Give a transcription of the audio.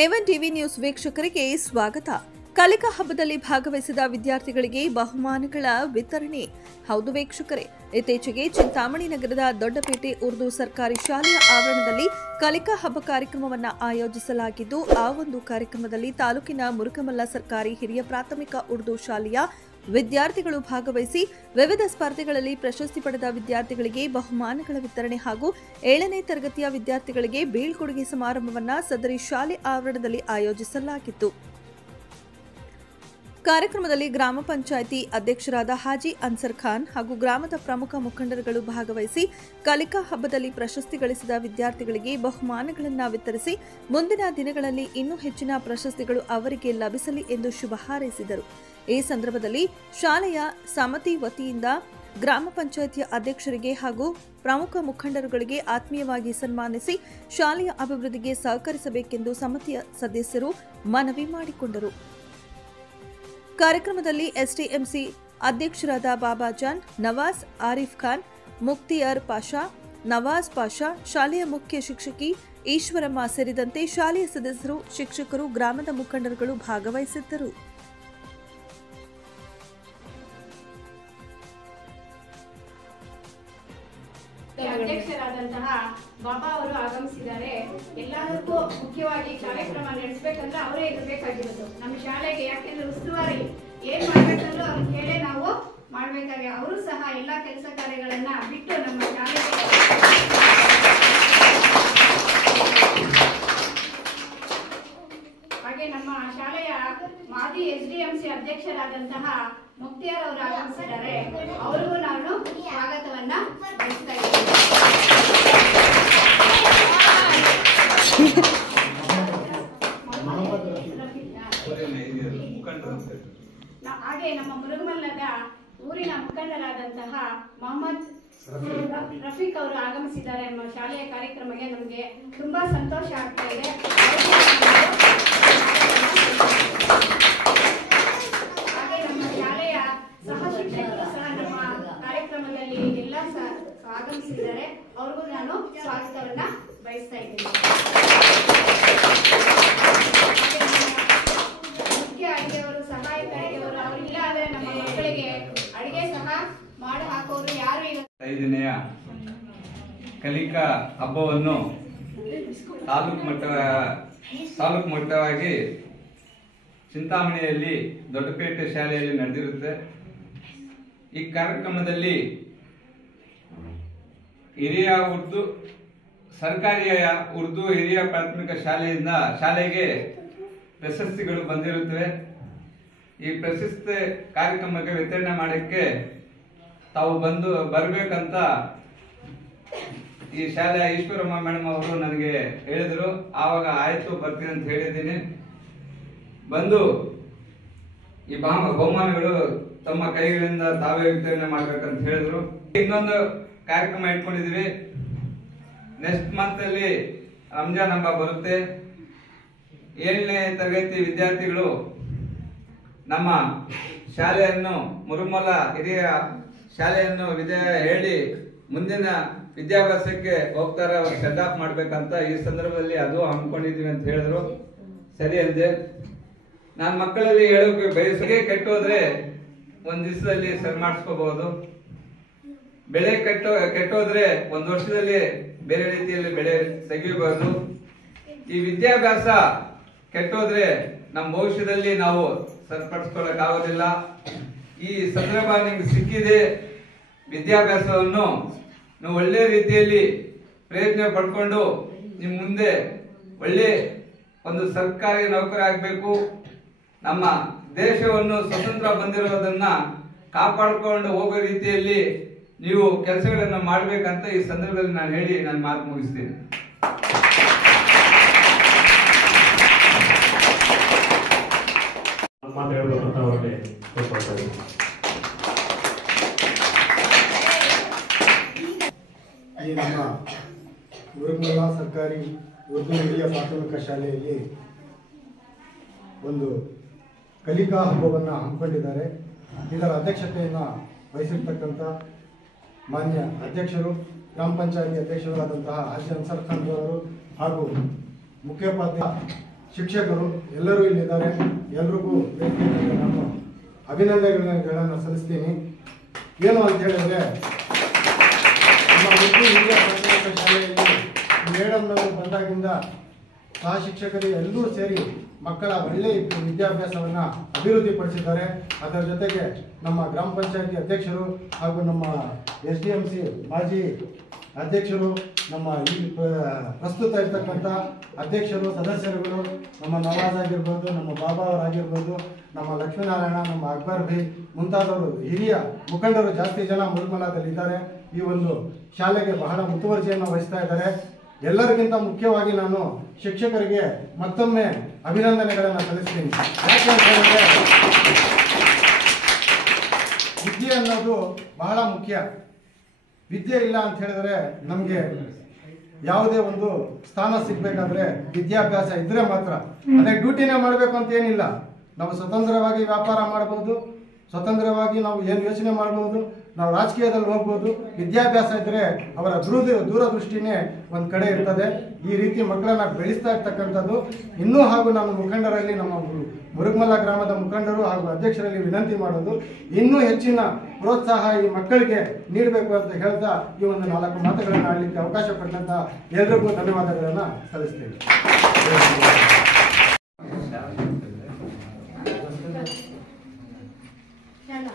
A1 TV news ವೀಕ್ಷಕರಿಗೆ ಸ್ವಾಗತ. ಕಲಿಕಾ ಹಬ್ಬದಲ್ಲಿ ಭಾಗವಹಿಸಿದ ವಿದ್ಯಾರ್ಥಿಗಳಿಗೆ ಬಹುಮಾನಗಳ ವಿತರಣೆ. ಹೌದು ವೀಕ್ಷಕರೇ, ಇತ್ತೀಚೆಗೆ ಚಿಂತಾಮಣಿ ನಗರದ ದೊಡ್ಡಪೇಟೆ ಉರ್ದು ಸರ್ಕಾರಿ ಶಾಲೆಯ ಆವರಣದಲ್ಲಿ ಕಲಿಕಾ ಹಬ್ಬ ಕಾರ್ಯಕ್ರಮವನ್ನು ಆಯೋಜಿಸಲಾಗಿದ್ದು, ಆ ಒಂದು ಕಾರ್ಯಕ್ರಮದಲ್ಲಿ ತಾಲೂಕಿನ ಮುರುಕಮಲ್ಲ ಸರ್ಕಾರಿ ಹಿರಿಯ ಪ್ರಾಥಮಿಕ ಉರ್ದು ಶಾಲೆಯ ವಿದ್ಯಾರ್ಥಿಗಳು ಭಾಗವಹಿಸಿ ವಿವಿಧ ಸ್ಪರ್ಧೆಗಳಲ್ಲಿ ಪ್ರಶಸ್ತಿ ಪಡೆದ ವಿದ್ಯಾರ್ಥಿಗಳಿಗೆ ಬಹುಮಾನಗಳ ವಿತರಣೆ ಹಾಗೂ 7ನೇ ತರಗತಿಯ ವಿದ್ಯಾರ್ಥಿಗಳಿಗೆ ಬೀಳ್ಕೊಡುಗೆ ಸಮಾರಂಭವನ್ನು ಸದರಿ ಶಾಲೆ ಆವರಣದಲ್ಲಿ ಆಯೋಜಿಸಲಾಗಿತ್ತು. ಕಾರ್ಯಕ್ರಮದಲ್ಲಿ ಗ್ರಾಮ ಪಂಚಾಯಿತಿ ಅಧ್ಯಕ್ಷರಾದ ಹಾಜಿ ಅನ್ಸರ್ ಖಾನ್ ಹಾಗೂ ಗ್ರಾಮದ ಪ್ರಮುಖ ಮುಖಂಡರುಗಳು ಭಾಗವಹಿಸಿ ಕಲಿಕಾ ಹಬ್ಬದಲ್ಲಿ ಪ್ರಶಸ್ತಿ ಗಳಿಸಿದ ವಿದ್ಯಾರ್ಥಿಗಳಿಗೆ ಬಹುಮಾನಗಳನ್ನು ವಿತರಿಸಿ ಮುಂದಿನ ದಿನಗಳಲ್ಲಿ ಇನ್ನೂ ಹೆಚ್ಚಿನ ಪ್ರಶಸ್ತಿಗಳು ಅವರಿಗೆ ಲಭಿಸಲಿ ಎಂದು ಶುಭ ಹಾರೈಸಿದರು. ಈ ಸಂದರ್ಭದಲ್ಲಿ ಶಾಲೆಯ ಸಮಿತಿ ವತಿಯಿಂದ ಗ್ರಾಮ ಪಂಚಾಯಿತಿಯ ಅಧ್ಯಕ್ಷರಿಗೆ ಹಾಗೂ ಪ್ರಮುಖ ಮುಖಂಡರುಗಳಿಗೆ ಆತ್ಮೀಯವಾಗಿ ಸನ್ಮಾನಿಸಿ ಶಾಲೆಯ ಅಭಿವೃದ್ಧಿಗೆ ಸಹಕರಿಸಬೇಕೆಂದು ಸಮಿತಿಯ ಸದಸ್ಯರು ಮನವಿ ಮಾಡಿಕೊಂಡರು. ಕಾರ್ಯಕ್ರಮದಲ್ಲಿ ಎಸ್ಟಿಎಂಸಿ ಅಧ್ಯಕ್ಷರಾದ ಬಾಬಾಜಾನ್, ನವಾಜ್, ಆರಿಫ್ ಖಾನ್, ಮುಕ್ತಿಯಾರ್ ಪಾಷಾ, ನವಾಜ್ ಪಾಷಾ, ಶಾಲೆಯ ಮುಖ್ಯ ಶಿಕ್ಷಕಿ ಈಶ್ವರಮ್ಮ ಸೇರಿದಂತೆ ಶಾಲೆಯ ಸದಸ್ಯರು, ಶಿಕ್ಷಕರು, ಗ್ರಾಮದ ಮುಖಂಡರುಗಳು ಭಾಗವಹಿಸಿದ್ದರು. ಅಧ್ಯಕ್ಷರಾದಂತಹ ಬಾಬಾ ಅವರು ಆಗಮಿಸಿದ್ದಾರೆ. ಎಲ್ಲದಕ್ಕೂ ಮುಖ್ಯವಾಗಿ ಕಾರ್ಯಕ್ರಮ ನಡೆಸಬೇಕಂದ್ರೆ ಅವರೇ ಇರಬೇಕಾಗಿರೋದು ನಮ್ಮ ಶಾಲೆಗೆ. ಯಾಕೆಂದ್ರೆ ಉಸ್ತುವಾರಿ ಏನ್ ಮಾಡ್ಬೇಕಂದ್ರೂ ಅವ್ರನ್ನ ಕೇಳೇ ನಾವು ಮಾಡ್ಬೇಕಾಗಿ ಅವರು ಸಹ ಎಲ್ಲಾ ಕೆಲಸ ಕಾರ್ಯಗಳನ್ನ ಬಿಟ್ಟು ನಮ್ಮ ಶಾಲೆಗೆ ಹಾಗೆ ನಮ್ಮ ಶಾಲೆಯ ಮಾಜಿ ಎಸ್ಡಿಎಂಸಿ ಅಧ್ಯಕ್ಷರಾದಂತಹ ಮುಕ್ತಿಯಾರ್ ಅವರು ಆಗಮಿಸಿದ್ದಾರೆ. ಅವರಿಗೂ ನಾನು ಸ್ವಾಗತವನ್ನ ಬಯಸ್ತಾ ಇದ್ದೇನೆ. ಹಾಗೆ ನಮ್ಮ ಮುರುಗಮಲ್ಲದ ಊರಿನ ಮುಖಂಡರಾದಂತಹ ಮೊಹಮ್ಮದ್ ರಫೀಕ್ ಅವರು ಆಗಮಿಸಿದ್ದಾರೆ. ನಮ್ಮ ಶಾಲೆಯ ಕಾರ್ಯಕ್ರಮಕ್ಕೆ ನಮಗೆ ತುಂಬಾ ಸಂತೋಷ ಆಗ್ತಾ ಇದೆ. ಹಾಗೆ ನಮ್ಮ ಶಾಲೆಯ ಸಹ ಶಿಕ್ಷಕರು ಸಹ ನಮ್ಮ ಕಾರ್ಯಕ್ರಮದಲ್ಲಿ ಎಲ್ಲ ಆಗಮಿಸಿದ್ದಾರೆ. ಅವ್ರಿಗೂ ನಾನು ಸ್ವಾಗತವನ್ನ ಬಯಸ್ತಾ ಇದ್ದೀನಿ. ಮುಖ್ಯ ಅಡಿಗೆಯವರು, ಸಹಾಯಕ ಅಡಿಗೆಯವರು ಅವರಿಲ್ಲ ಆದ್ರೆ ನಮ್ಮ ಮಕ್ಕಳಿಗೆ ಅಡಿಗೆ ಸಹ ಮಾಡಿ ಹಾಕೋರು ಯಾರು ಇಲ್ಲ. 5ನೇ ಕಲಿಕಾ ಹಬ್ಬವನ್ನು ತಾಲೂಕು ಮಟ್ಟವಾಗಿ ಚಿಂತಾಮಣಿಯಲ್ಲಿ ದೊಡ್ಡಪೇಟೆ ಶಾಲೆಯಲ್ಲಿ ನಡೆದಿರುತ್ತೆ. ಈ ಕಾರ್ಯಕ್ರಮದಲ್ಲಿ ಹಿರಿಯ ಉರ್ದು ಸರ್ಕಾರಿ ಉರ್ದು ಹಿರಿಯ ಪ್ರಾಥಮಿಕ ಶಾಲೆಯಿಂದ ಶಾಲೆಗೆ ಪ್ರಶಸ್ತಿಗಳು ಬಂದಿರುತ್ತವೆ. ಈ ಪ್ರಶಸ್ತಿ ಕಾರ್ಯಕ್ರಮಕ್ಕೆ ವಿತರಣೆ ಮಾಡಕ್ಕೆ ತಾವು ಬರಬೇಕಂತ ಈ ಶಾಲೆಯ ಈಶ್ವರಮ್ಮ ಮೇಡಮ್ ಅವರು ನನಗೆ ಹೇಳಿದ್ರು. ಆವಾಗ ಆಯ್ತು ಬರ್ತೀನಿ ಅಂತ ಹೇಳಿದ್ದೀನಿ. ಬಂದು ಈ ಬಹುಮಾನಗಳು ತಮ್ಮ ಕೈಗಳಿಂದ ತಾವೇ ವಿತರಣೆ ಮಾಡ್ಬೇಕಂತ ಹೇಳಿದ್ರು. ಇನ್ನೊಂದು ಕಾರ್ಯಕ್ರಮ ಇಟ್ಕೊಂಡಿದ್ವಿ. ನೆಕ್ಸ್ಟ್ ಮಂತ್ ಅಲ್ಲಿ ರಂಜಾನ್ ಹಬ್ಬ ಬರುತ್ತೆ. 7ನೇ ತರಗತಿ ವಿದ್ಯಾರ್ಥಿಗಳು ನಮ್ಮ ಶಾಲೆಯನ್ನು ಮುರುಮಲ ಹಿರಿಯ ಶಾಲೆಯನ್ನು ವಿದಾಯ ಹೇಳಿ ಮುಂದಿನ ವಿದ್ಯಾಭ್ಯಾಸಕ್ಕೆ ಹೋಗ್ತಾರೆ. ಅವ್ರು ಸೆಟ್ ಆಫ್ ಮಾಡ್ಬೇಕಂತ ಈ ಸಂದರ್ಭದಲ್ಲಿ ಅದು ಹಮ್ಮಿಕೊಂಡಿದೀವಿ ಅಂತ ಹೇಳಿದ್ರು. ಸರಿ ಅಂದೆ. ನಾನು ಮಕ್ಕಳಲ್ಲಿ ಹೇಳೋಕೆ ಬಯಸಿಗೆ ಕೆಟ್ಟೋದ್ರೆ ಒಂದ್ ದಿವಸದಲ್ಲಿ ಸರಿ ಮಾಡಿಸ್ಕೋಬಹುದು. ಬೆಳೆ ಕೆಟ್ಟೋದ್ರೆ ಒಂದ್ ವರ್ಷದಲ್ಲಿ ಬೇರೆ ರೀತಿಯಲ್ಲಿ ಬೆಳೆ ತೆಗಿಬಹುದು. ಈ ವಿದ್ಯಾಭ್ಯಾಸ ಕೆಟ್ಟೋದ್ರೆ ನಮ್ಮ ಭವಿಷ್ಯದಲ್ಲಿ ನಾವು ಸರಿಪಡಿಸ್ಕೊಳ್ಳಕ್ ಆಗೋದಿಲ್ಲ. ಈ ಸಂದರ್ಭ ನಿಮ್ಗೆ ಸಿಕ್ಕಿದೆ. ವಿದ್ಯಾಭ್ಯಾಸವನ್ನು ನೀವು ಒಳ್ಳೆ ರೀತಿಯಲ್ಲಿ ಪ್ರಯತ್ನ ಪಡ್ಕೊಂಡು ನಿಮ್ ಮುಂದೆ ಒಳ್ಳೆ ಒಂದು ಸರ್ಕಾರಿ ನೌಕರಿ ಆಗ್ಬೇಕು. ನಮ್ಮ ದೇಶವನ್ನು ಸ್ವತಂತ್ರ ಬಂದಿರೋದನ್ನ ಕಾಪಾಡಿಕೊಂಡು ಹೋಗೋ ರೀತಿಯಲ್ಲಿ ನೀವು ಕೆಲಸಗಳನ್ನು ಮಾಡ್ಬೇಕಂತ ಈ ಸಂದರ್ಭದಲ್ಲಿ ನಾನು ಹೇಳಿ ನನ್ನ ಮಾತು ಮುಗಿಸ್ತೀನಿ. ಈ ನಮ್ಮ ಮುರುಗಮಲ್ಲ ಸರ್ಕಾರಿ ಉರ್ದು ಹಿರಿಯ ಪ್ರಾಥಮಿಕ ಶಾಲೆಯಲ್ಲಿ ಒಂದು ಕಲಿಕಾ ಹಬ್ಬವನ್ನು ಹಮ್ಮಿಕೊಂಡಿದ್ದಾರೆ. ಇದರ ಅಧ್ಯಕ್ಷತೆಯನ್ನು ವಹಿಸಿರ್ತಕ್ಕಂಥ ಮಾನ್ಯ ಅಧ್ಯಕ್ಷರು, ಗ್ರಾಮ ಪಂಚಾಯತಿ ಅಧ್ಯಕ್ಷರಾದಂತಹ ಹಾಜಿ ಅನ್ಸರ್ ಖಾನ್ ಅವರು ಹಾಗೂ ಮುಖ್ಯೋಪಾಧ್ಯಾಯ ಶಿಕ್ಷಕರು ಎಲ್ಲರೂ ಇಲ್ಲಿದ್ದಾರೆ. ಎಲ್ರಿಗೂ ವೇದಿಕೆಯಲ್ಲಿ ನಾನು ಅಭಿನಂದನೆಗಳನ್ನು ಸಲ್ಲಿಸ್ತೀನಿ. ಏನು ಅಂತ ಹೇಳಿದ್ರೆ, ನಮ್ಮ ಉರ್ದು ಹಿರಿಯ ಪ್ರಾಥಮಿಕ ಶಾಲೆಯಲ್ಲಿ ಮೇಡಮ್ನವರು ಬಂದಾಗಿಂದ ಸಹ ಶಿಕ್ಷಕರು ಎಲ್ಲರೂ ಸೇರಿ ಮಕ್ಕಳ ಒಳ್ಳೆಯ ವಿದ್ಯಾಭ್ಯಾಸವನ್ನು ಅಭಿವೃದ್ಧಿಪಡಿಸಿದ್ದಾರೆ. ಅದರ ಜೊತೆಗೆ ನಮ್ಮ ಗ್ರಾಮ ಪಂಚಾಯತಿ ಅಧ್ಯಕ್ಷರು ಹಾಗೂ ನಮ್ಮ SDMC ಮಾಜಿ ಅಧ್ಯಕ್ಷರು, ನಮ್ಮ ಈ ಪ್ರಸ್ತುತ ಇರ್ತಕ್ಕಂಥ ಅಧ್ಯಕ್ಷರು, ಸದಸ್ಯರುಗಳು, ನಮ್ಮ ನವಾಜ್ ಆಗಿರ್ಬೋದು, ನಮ್ಮ ಬಾಬಾ ಅವರಾಗಿರ್ಬೋದು, ನಮ್ಮ ಲಕ್ಷ್ಮೀನಾರಾಯಣ, ನಮ್ಮ ಅಕ್ಬರ್ ಭೈ ಮುಂತಾದವರು ಹಿರಿಯ ಮುಖಂಡರು ಜಾಸ್ತಿ ಜನ ಮುರುಮಲಾದಲ್ಲಿದ್ದಾರೆ. ಈ ಒಂದು ಶಾಲೆಗೆ ಬಹಳ ಮುತುವರ್ಜಿಯನ್ನು ವಹಿಸ್ತಾ ಇದ್ದಾರೆ. ಎಲ್ಲರಿಗಿಂತ ಮುಖ್ಯವಾಗಿ ನಾನು ಶಿಕ್ಷಕರಿಗೆ ಮತ್ತೊಮ್ಮೆ ಅಭಿನಂದನೆಗಳನ್ನು ಸಲ್ಲಿಸ್ತೀನಿ. ಯಾಕೆ ಅಂತ ಹೇಳಿದ್ರೆ, ವಿದ್ಯೆ ಅನ್ನೋದು ಬಹಳ ಮುಖ್ಯ. ವಿದ್ಯೆ ಇಲ್ಲ ಅಂತ ಹೇಳಿದ್ರೆ ನಮಗೆ ಯಾವುದೇ ಒಂದು ಸ್ಥಾನ ಸಿಗ್ಬೇಕಾದ್ರೆ ವಿದ್ಯಾಭ್ಯಾಸ ಇದ್ರೆ ಮಾತ್ರ. ಅದೇ ಡ್ಯೂಟಿನೇ ಮಾಡಬೇಕು ಅಂತ ಏನಿಲ್ಲ. ನಾವು ಸ್ವತಂತ್ರವಾಗಿ ವ್ಯಾಪಾರ ಮಾಡಬಹುದು, ಸ್ವತಂತ್ರವಾಗಿ ನಾವು ಏನು ಯೋಚನೆ ಮಾಡಬಹುದು, ನಾವು ರಾಜಕೀಯದಲ್ಲಿ ಹೋಗ್ಬೋದು. ವಿದ್ಯಾಭ್ಯಾಸ ಇದ್ದರೆ ಅವರ ದೂರದೃಷ್ಟಿನೇ ಒಂದು ಕಡೆ ಇರ್ತದೆ. ಈ ರೀತಿ ಮಕ್ಕಳನ್ನ ಬೆಳೆಸ್ತಾ ಇರ್ತಕ್ಕಂಥದ್ದು ಇನ್ನೂ ಹಾಗೂ ನಾನು ಮುಖಂಡರಲ್ಲಿ, ನಮ್ಮ ಮುರುಗಮಲ್ಲ ಗ್ರಾಮದ ಮುಖಂಡರು ಹಾಗೂ ಅಧ್ಯಕ್ಷರಲ್ಲಿ ವಿನಂತಿ ಮಾಡೋದು, ಇನ್ನೂ ಹೆಚ್ಚಿನ ಪ್ರೋತ್ಸಾಹ ಈ ಮಕ್ಕಳಿಗೆ ನೀಡಬೇಕು ಅಂತ ಹೇಳ್ತಾ ಈ ಒಂದು 4 ಮಾತುಗಳನ್ನು ಆಡಲಿಕ್ಕೆ ಅವಕಾಶ ಪಟ್ಟಂತ ಎಲ್ರಿಗೂ ಧನ್ಯವಾದಗಳನ್ನು ಸಲ್ಲಿಸ್ತೇನೆ. ಶಾಲಾ